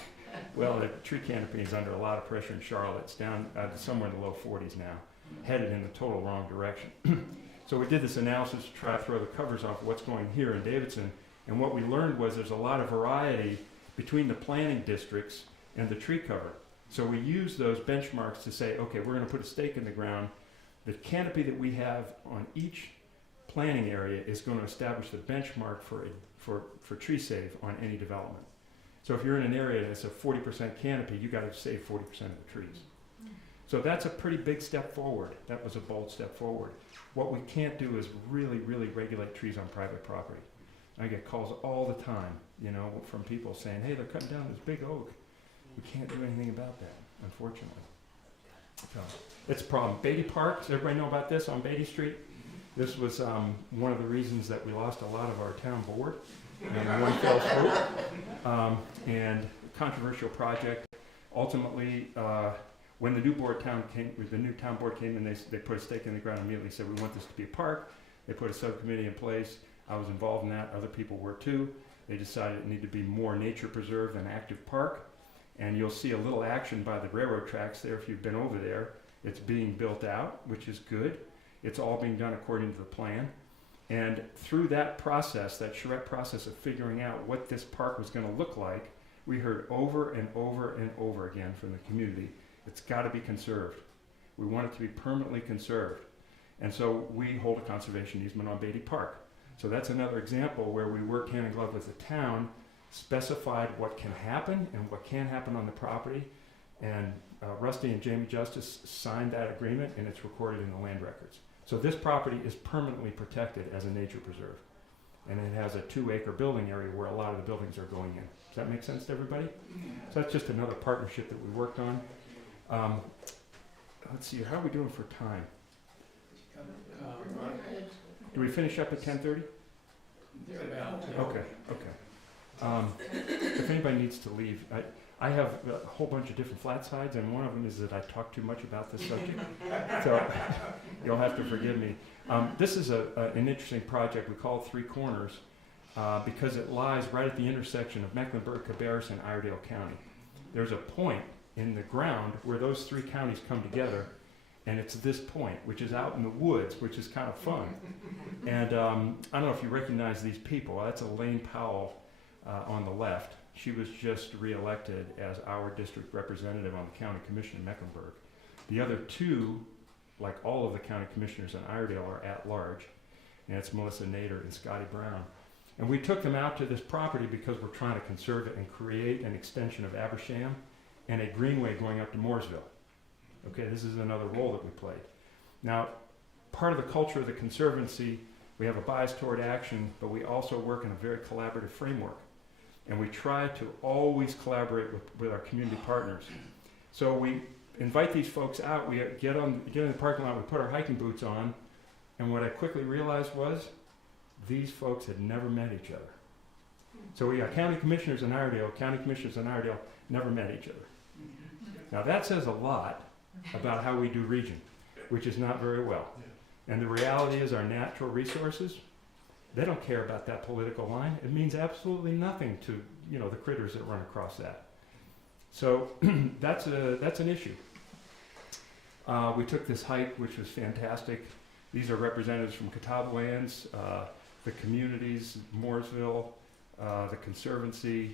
Well, the tree canopy is under a lot of pressure in Charlotte. It's down to somewhere in the low 40s now, headed in the total wrong direction. So we did this analysis to try to throw the covers off what's going here in Davidson, and what we learned was there's a lot of variety between the planning districts and the tree cover. So we used those benchmarks to say, okay, we're gonna put a stake in the ground. The canopy that we have on each planning area is going to establish the benchmark for tree save on any development. So if you're in an area that's a 40% canopy, you got to save 40% of the trees. So that's a pretty big step forward. That was a bold step forward. What we can't do is really, really regulate trees on private property. I get calls all the time, from people saying, hey, they're cutting down this big oak. We can't do anything about that, unfortunately. So it's a problem. Beatty Park, does everybody know about this on Beatty Street? This was one of the reasons that we lost a lot of our town board in one fell swoop. And controversial project. Ultimately, when the new town board came in, they put a stake in the ground immediately, said we want this to be a park. They put a subcommittee in place. I was involved in that. Other people were too. They decided it needed to be more nature preserve than active park. And you'll see a little action by the railroad tracks there if you've been over there. It's being built out, which is good. It's all being done according to the plan. And through that process, that charrette process of figuring out what this park was going to look like, we heard over and over and over again from the community, it's got to be conserved. We want it to be permanently conserved. And so we hold a conservation easement on Beatty Park. So that's another example where we worked hand in glove with the town, specified what can happen and what can happen on the property, and Rusty and Jamie Justice signed that agreement, and it's recorded in the land records. So this property is permanently protected as a nature preserve, and it has a 2-acre building area where a lot of the buildings are going in. Does that make sense to everybody? So that's just another partnership that we worked on. let's see, how are we doing for time? Uh, Do we finish up at 10:30? They're about to. Okay, okay. If anybody needs to leave, I have a whole bunch of different flat sides, and one of them is that I talk too much about this subject. So you'll have to forgive me. This is an interesting project. We call it Three Corners because it lies right at the intersection of Mecklenburg, Cabarrus, and Iredell County. There's a point in the ground where those three counties come together, and it's this point, which is out in the woods, which is kind of fun. And I don't know if you recognize these people. That's Elaine Powell on the left. She was just reelected as our district representative on the county commission in Mecklenburg. The other two, like all of the county commissioners in Iredell, are at large, and it's Melissa Nader and Scotty Brown. And we took them out to this property because we're trying to conserve it and create an extension of Abersham and a greenway going up to Mooresville. Okay, this is another role that we played. Now, part of the culture of the Conservancy, we have a bias toward action, but we also work in a very collaborative framework. And we try to always collaborate with our community partners. So we invite these folks out, we get in the parking lot, we put our hiking boots on, and what I quickly realized was these folks had never met each other. So we got county commissioners in Iredell, never met each other. Now that says a lot about how we do region, which is not very well. And the reality is our natural resources, they don't care about that political line. It means absolutely nothing to, the critters that run across that. So that's an issue. We took this hike, which was fantastic. These are representatives from Catawba Lands, the communities, Mooresville, the Conservancy,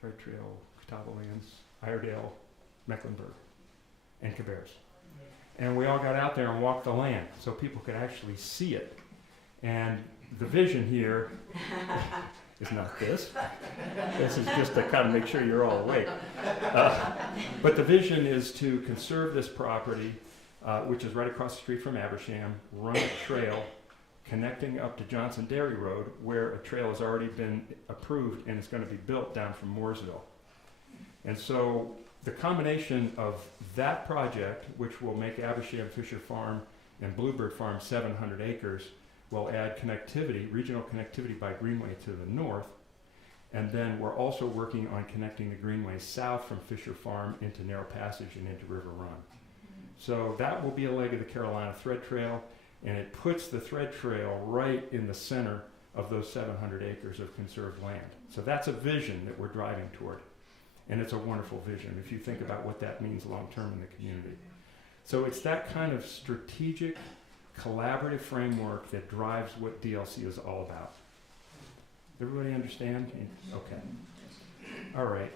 Thread Trail, Catawba Lands, Iredell, Mecklenburg, and Cabarrus. And we all got out there and walked the land so people could actually see it. And the vision here is not this. This is just to kind of make sure you're all awake. But the vision is to conserve this property, which is right across the street from Abersham, run a trail connecting up to Johnson Dairy Road, where a trail has already been approved and it's going to be built down from Mooresville. And so the combination of that project, which will make Abersham Fisher Farm and Bluebird Farm 700 acres, will add connectivity, regional connectivity by Greenway to the north. And then we're also working on connecting the Greenway south from Fisher Farm into Narrow Passage and into River Run. So that will be a leg of the Carolina Thread Trail, and it puts the Thread Trail right in the center of those 700 acres of conserved land. So that's a vision that we're driving toward. And it's a wonderful vision if you think about what that means long-term in the community. So it's that kind of strategic, collaborative framework that drives what DLC is all about. Everybody understand? Okay. All right.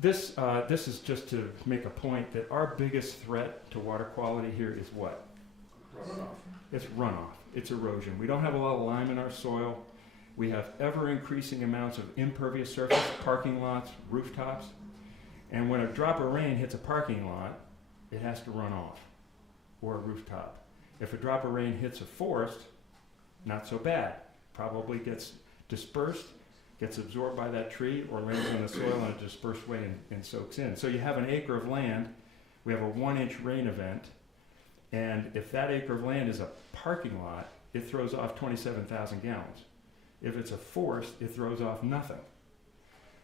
This is just to make a point that our biggest threat to water quality here is what? Runoff. It's runoff. It's erosion. We don't have a lot of lime in our soil. We have ever-increasing amounts of impervious surface, parking lots, rooftops. And when a drop of rain hits a parking lot, it has to run off, or a rooftop. If a drop of rain hits a forest, not so bad. Probably gets dispersed, gets absorbed by that tree, or lands on the soil in a dispersed way and soaks in. So you have an acre of land, we have a 1-inch rain event, and if that acre of land is a parking lot, it throws off 27,000 gallons. If it's a forest, it throws off nothing.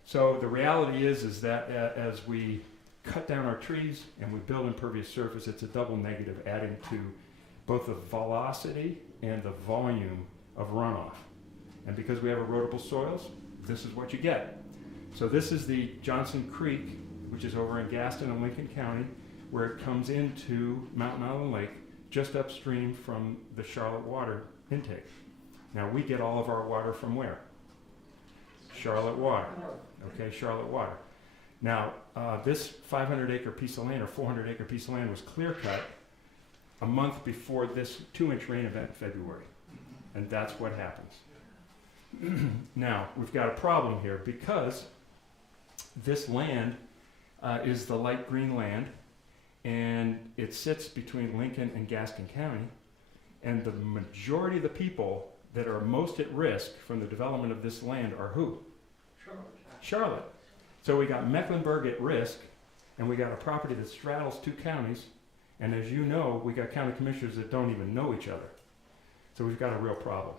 So the reality is that as we cut down our trees and we build impervious surface, it's a double negative, adding to both the velocity and the volume of runoff. And because we have erodible soils, this is what you get. So this is the Johnson Creek, which is over in Gaston and Lincoln County, where it comes into Mountain Island Lake, just upstream from the Charlotte water intake. Now we get all of our water from where? Charlotte water. Okay, Charlotte water. Now this 500-acre piece of land or 400-acre piece of land was clear cut a month before this 2-inch rain event in February. And that's what happens. Now, we've got a problem here because this land is the light green land, and it sits between Lincoln and Gaston County, and the majority of the people that are most at risk from the development of this land are who? Charlotte. So we got Mecklenburg at risk, And we got a property that straddles two counties, and as you know, we got county commissioners that don't even know each other. So we've got a real problem.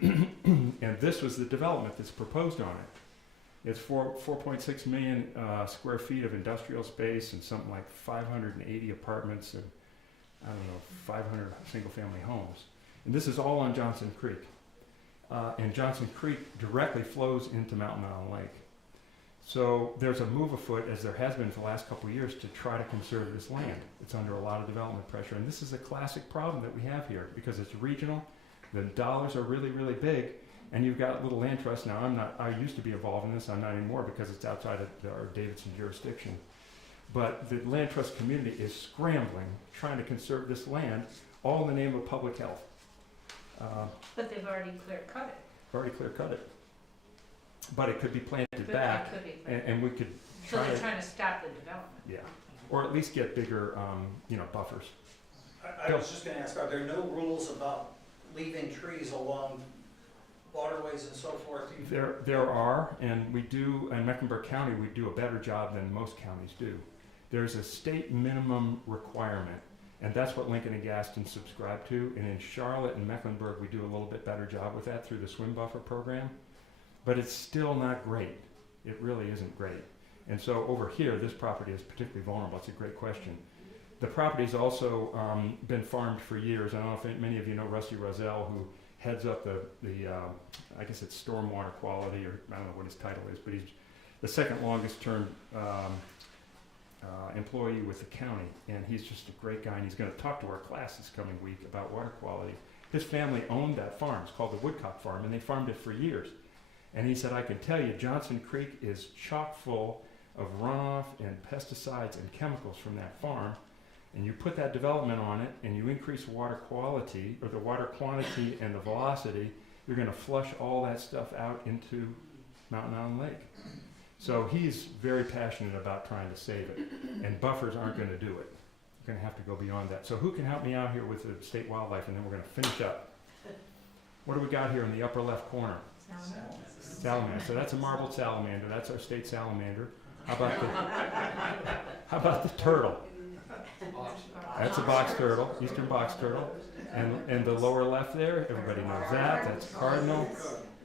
And this was the development that's proposed on it. It's 4.6 million square feet of industrial space and something like 580 apartments and, I don't know, 500 single-family homes. And this is all on Johnson Creek. And Johnson Creek directly flows into Mountain Island Lake. So there's a move afoot, as there has been for the last couple of years, to try to conserve this land. It's under a lot of development pressure. And this is a classic problem that we have here because it's regional. The dollars are really, really big. And you've got little land trusts. Now, I used to be involved in this. I'm not anymore because it's outside of our Davidson jurisdiction. But the land trust community is scrambling, trying to conserve this land, all in the name of public health. But they've already clear cut it. Already clear cut it. But it could be planted But back, it could be clear. and we could So try they're to, trying to stop the development. yeah, or at least get bigger, buffers. I was just gonna ask, are there no rules about leaving trees along waterways and so forth? There are, and we do, in Mecklenburg County, we do a better job than most counties do. There's a state minimum requirement, and that's what Lincoln and Gaston subscribe to. And in Charlotte and Mecklenburg, we do a little bit better job with that through the swim buffer program. But it's still not great. It really isn't great. And so over here, this property is particularly vulnerable. It's a great question. The property's also been farmed for years. I don't know if many of you know Rusty Rosell, who heads up the I guess it's stormwater quality, or I don't know what his title is, but he's the second longest term employee with the county, and he's just a great guy, and he's going to talk to our class this coming week about water quality. His family owned that farm. It's called the Woodcock Farm, and they farmed it for years. And he said, I can tell you, Johnson Creek is chock full of runoff and pesticides and chemicals from that farm, and you put that development on it, and you increase water quality, or the water quantity and the velocity, you're going to flush all that stuff out into Mountain Island Lake. So he's very passionate about trying to save it, and buffers aren't going to do it. You're going to have to go beyond that. So who can help me out here with the state wildlife, and then we're going to finish up. What do we got here in the upper left corner? Salamander. So that's a marbled salamander. That's our state salamander. How about the turtle? That's a box turtle, eastern box turtle. And the lower left there, everybody knows that. That's cardinal.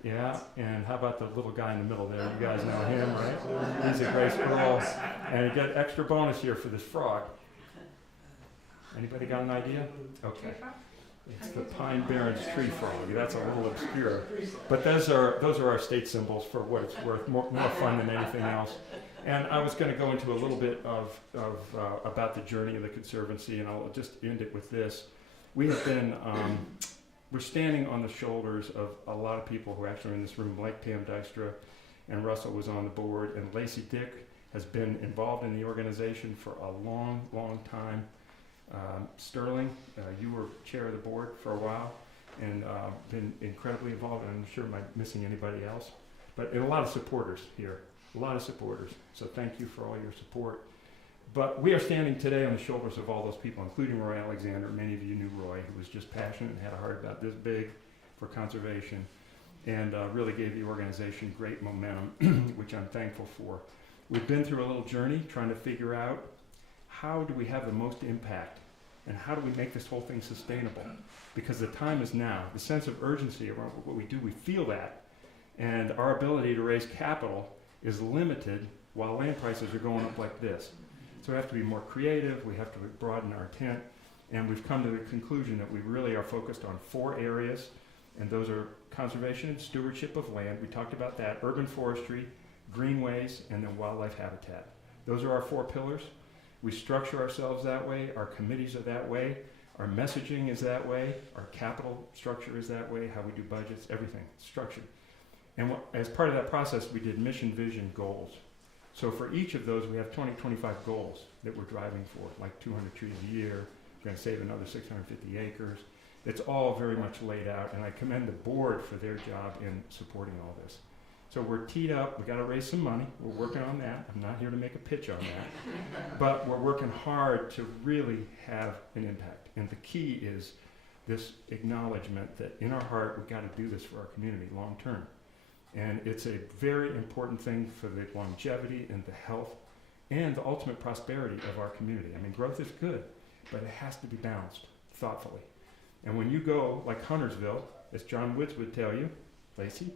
Yeah, and how about the little guy in the middle there? You guys know him, right? He's a gray squirrel. And you get extra bonus here for this frog. Anybody got an idea? Okay. It's the Pine Barrens tree frog. That's a little obscure. But those are our state symbols for what it's worth, more fun than anything else. And I was going to go into a little bit of about the journey of the Conservancy, and I'll just end it with this. We have been, we're standing on the shoulders of a lot of people who actually are in this room, like Pam Dykstra, and Russell was on the board, and Lacey Dick has been involved in the organization for a long, long time. Sterling, you were chair of the board for a while, and been incredibly involved, and I'm sure I'm not missing anybody else. But a lot of supporters here, a lot of supporters. So thank you for all your support. But we are standing today on the shoulders of all those people, including Roy Alexander. Many of you knew Roy, who was just passionate and had a heart about this big for conservation, and really gave the organization great momentum, which I'm thankful for. We've been through a little journey trying to figure out how do we have the most impact, and how do we make this whole thing sustainable? Because the time is now. The sense of urgency around what we do, we feel that, and our ability to raise capital is limited while land prices are going up like this. So we have to be more creative, we have to broaden our tent, and we've come to the conclusion that we really are focused on 4 areas, and those are conservation and stewardship of land, we talked about that, urban forestry, greenways, and then wildlife habitat. Those are our 4 pillars. We structure ourselves that way, our committees are that way, our messaging is that way, our capital structure is that way, how we do budgets, everything, structured. And as part of that process, we did mission, vision, goals. So for each of those, we have 25 goals that we're driving for, like 200 trees a year, we're going to save another 650 acres. It's all very much laid out, and I commend the board for their job in supporting all this. So we're teed up, we got to raise some money, we're working on that. I'm not here to make a pitch on that, but we're working hard to really have an impact. And the key is this acknowledgement that in our heart, we've got to do this for our community long term. And it's a very important thing for the longevity and the health and the ultimate prosperity of our community. I mean, growth is good, but it has to be balanced thoughtfully. And when you go, like Huntersville, as John Woods would tell you, Lacey,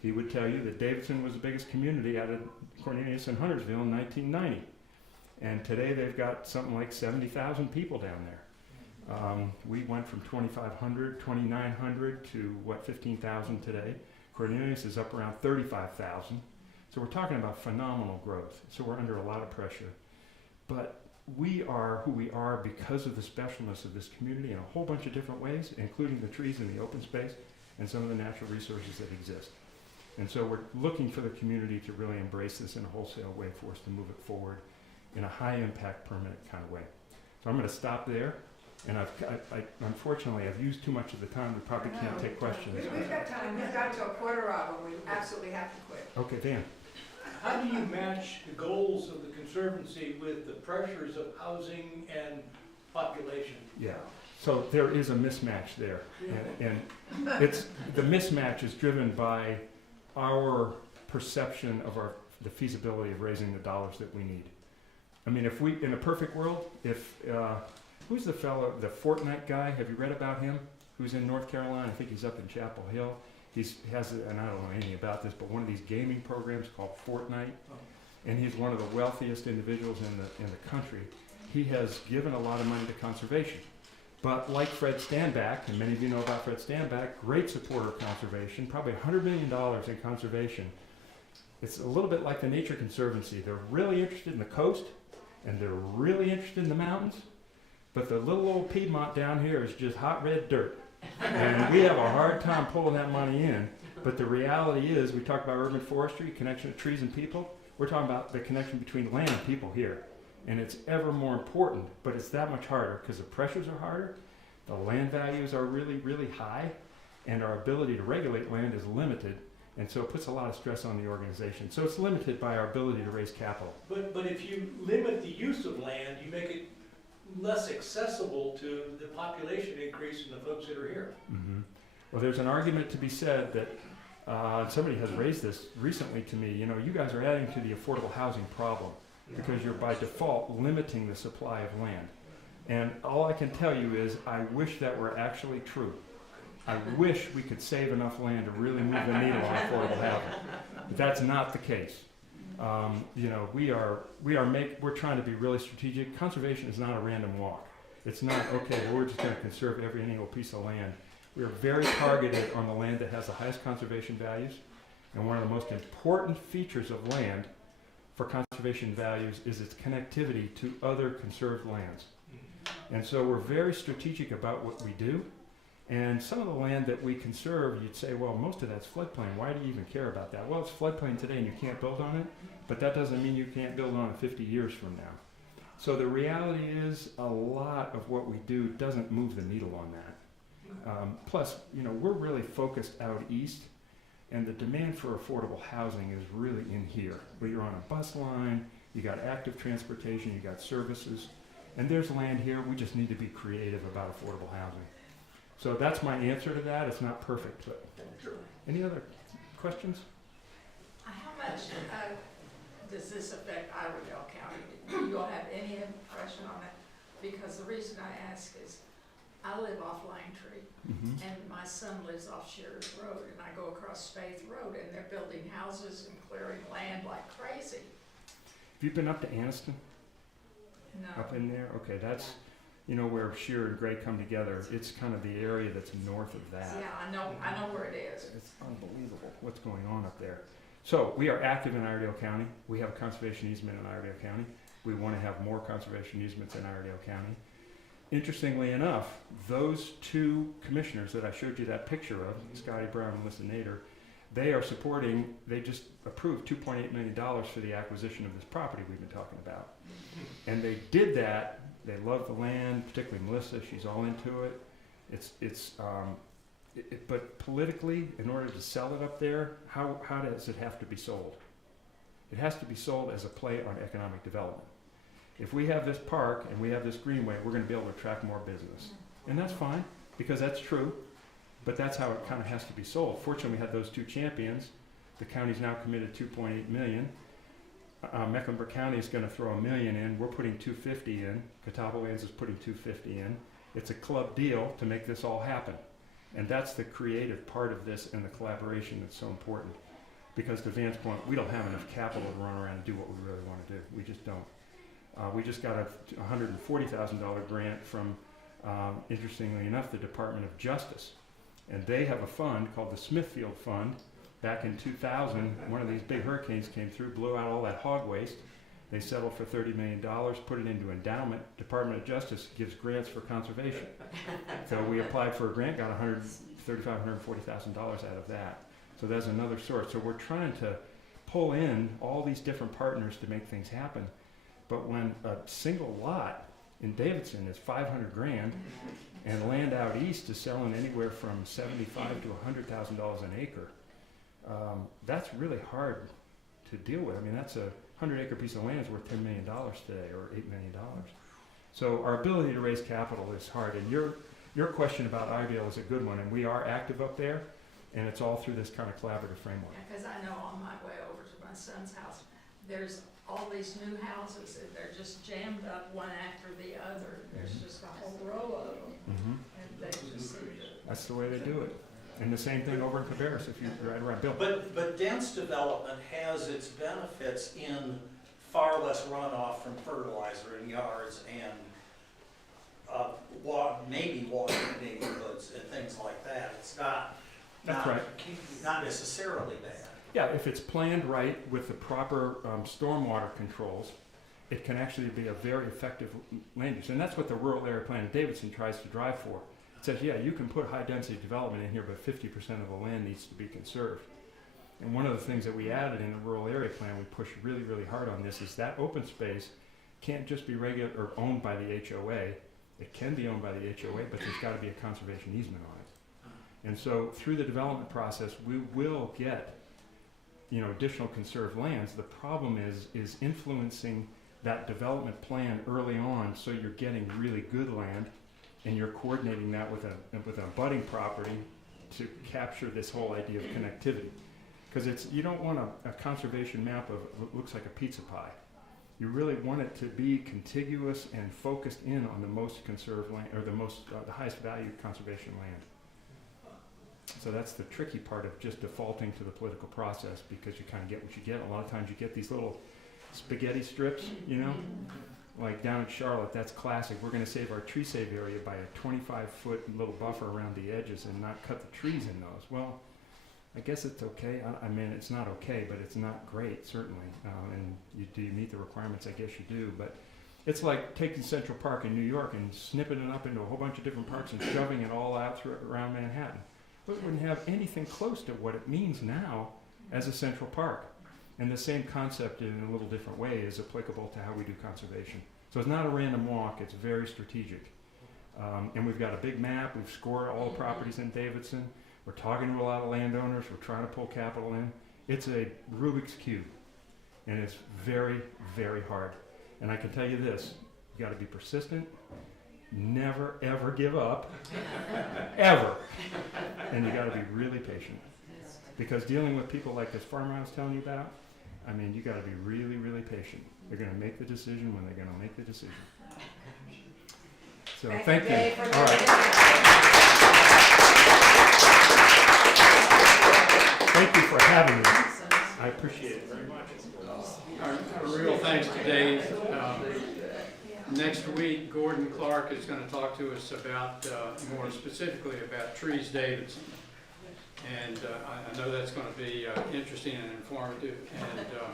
he would tell you that Davidson was the biggest community out of Cornelius and Huntersville in 1990. And today they've got something like 70,000 people down there. We went from 2,500, 2,900 to 15,000 today. Cornelius is up around 35,000. So we're talking about phenomenal growth. So we're under a lot of pressure. But we are who we are because of the specialness of this community in a whole bunch of different ways, including the trees and the open space and some of the natural resources that exist. And so we're looking for the community to really embrace this in a wholesale way for us to move it forward in a high impact, permanent kind of way. So I'm going to stop there. And unfortunately, I've used too much of the time. We probably can't take questions. We've got time, we've got till 1:15 when we absolutely have to quit. Okay, Dan. How do you match the goals of the Conservancy with the pressures of housing and population? Yeah. So there is a mismatch there. And it's, the mismatch is driven by our perception of the feasibility of raising the dollars that we need. I mean, if we, in a perfect world, who's the fellow, the Fortnite guy? Have you read about him? Who's in North Carolina? I think he's up in Chapel Hill. He has, and I don't know anything about this, but one of these gaming programs called Fortnite. And he's one of the wealthiest individuals in the country. He has given a lot of money to conservation. But like Fred Standback, and many of you know about Fred Standback, great supporter of conservation, probably $100 million in conservation. It's a little bit like the Nature Conservancy. They're really interested in the coast, and they're really interested in the mountains. But the little old Piedmont down here is just hot red dirt. And we have a hard time pulling that money in. But the reality is, we talk about urban forestry, connection of trees and people. We're talking about the connection between land and people here. And it's ever more important, but it's that much harder because the pressures are harder, the land values are really, really high, and our ability to regulate land is limited. And so it puts a lot of stress on the organization. So it's limited by our ability to raise capital. But if you limit the use of land, you make it less accessible to the population increase and the folks that are here. Mm-hmm. Well, there's an argument to be said that somebody has raised this recently to me. You know, you guys are adding to the affordable housing problem because you're by default limiting the supply of land. And all I can tell you is I wish that were actually true. I wish we could save enough land to really move the needle on affordable housing. But that's not the case. You know, we're trying to be really strategic. Conservation is not a random walk. It's not, okay, well, we're just going to conserve every single piece of land. We are very targeted on the land that has the highest conservation values. And one of the most important features of land for conservation values is its connectivity to other conserved lands. And so we're very strategic about what we do. And some of the land that we conserve, you'd say, well, most of that's floodplain. Why do you even care about that? Well, it's floodplain today and you can't build on it, but that doesn't mean you can't build on it 50 years from now. So the reality is a lot of what we do doesn't move the needle on that. Plus, you know, we're really focused out east, and the demand for affordable housing is really in here. Where you're on a bus line, you got active transportation, you got services, and there's land here. We just need to be creative about affordable housing. So that's my answer to that. It's not perfect, but any other questions? How much does this affect Iredell County? Do you all have any impression on that? Because the reason I ask is I live off Langtree, and my son lives off Shears Road, and I go across Faith Road, and they're building houses and clearing land like crazy. Have you been up to Anniston? No. Up in there? Okay, that's, you know, where Shear and Gray come together. It's kind of the area that's north of that. Yeah, I know where it is. It's unbelievable what's going on up there. So we are active in Iredell County. We have a conservation easement in Iredell County. We want to have more conservation easements in Iredell County. Interestingly enough, those two commissioners that I showed you that picture of, Scotty Brown and Melissa Nader, they just approved $2.8 million for the acquisition of this property we've been talking about. And they did that. They love the land, particularly Melissa. She's all into it. But politically, in order to sell it up there, how does it have to be sold? It has to be sold as a play on economic development. If we have this park and we have this greenway, we're going to be able to attract more business. And that's fine, because that's true. But that's how it kind of has to be sold. Fortunately, we had those two champions. The county's now committed $2.8 million. Mecklenburg County is gonna throw $1 million in, we're putting $250 in, Catawba Lands is putting $250 in. It's a club deal to make this all happen. And that's the creative part of this and the collaboration that's so important. Because to Van's point, we don't have enough capital to run around and do what we really wanna do. We just don't. We just got a $140,000 grant from, interestingly enough, the Department of Justice. And they have a fund called the Smithfield Fund. Back in 2000, one of these big hurricanes came through, blew out all that hog waste. They settled for $30 million, put it into endowment. Department of Justice gives grants for conservation. So we applied for a grant, got $140,000 out of that. So that's another source. So we're trying to pull in all these different partners to make things happen. But when a single lot in Davidson is $500,000 and land out east is selling anywhere from $75,000 to $100,000 an acre, that's really hard to deal with. I mean, that's a 100-acre piece of land is worth $10 million today, or $8 million. So our ability to raise capital is hard. And your question about Ideal is a good one, and we are active up there, and it's all through this kind of collaborative framework. Because I know on my way over to my son's house, there's all these new houses, and they're just jammed up one after the other. There's just a whole row of them, and they just seem to. That's the way they do it. And the same thing over in Cabarrus, if you ride around. Bill? But dense development has its benefits in far less runoff from fertilizer in yards and maybe water neighborhoods and things like that. It's not necessarily bad. Yeah, if it's planned right with the proper stormwater controls, it can actually be a very effective land use. And that's what the rural area plan in Davidson tries to drive for. It says, yeah, you can put high density development in here, but 50% of the land needs to be conserved. And one of the things that we added in the rural area plan, we pushed really, really hard on this, is that open space can't just be regular or owned by the HOA. It can be owned by the HOA, but there's got to be a conservation easement on it. And so through the development process, we will get, additional conserved lands. The problem is influencing that development plan early on, so you're getting really good land, and you're coordinating that with an abutting property to capture this whole idea of connectivity. Because you don't want a conservation map of what looks like a pizza pie. You really want it to be contiguous and focused in on the most conserved land, or the highest value conservation land. So that's the tricky part of just defaulting to the political process, because you kind of get what you get. A lot of times you get these little spaghetti strips, like down in Charlotte, that's classic. We're going to save our tree save area by a 25-foot little buffer around the edges and not cut the trees in those. Well, I guess it's okay. I mean, it's not okay, but it's not great, certainly. And do you meet the requirements? I guess you do. But it's like taking Central Park in New York and snipping it up into a whole bunch of different parks and shoving it all out around Manhattan. But it wouldn't have anything close to what it means now as a Central Park. And the same concept in a little different way is applicable to how we do conservation. So it's not a random walk, it's very strategic. And we've got a big map, we've scored all the properties in Davidson, we're talking to a lot of landowners, we're trying to pull capital in. It's a Rubik's Cube, and it's very, very hard. And I can tell you this, you gotta be persistent, never ever give up, ever. And you gotta be really patient. Because dealing with people like this farmer I was telling you about, I mean, you gotta be really, really patient. They're gonna make the decision when they're gonna make the decision. So thank you. All right. Thank you for having me. I appreciate it very much. Our real thanks to Dave. Next week, Gordon Clark is going to talk to us about, more specifically about Trees Davidson. And I know that's going to be interesting and informative. And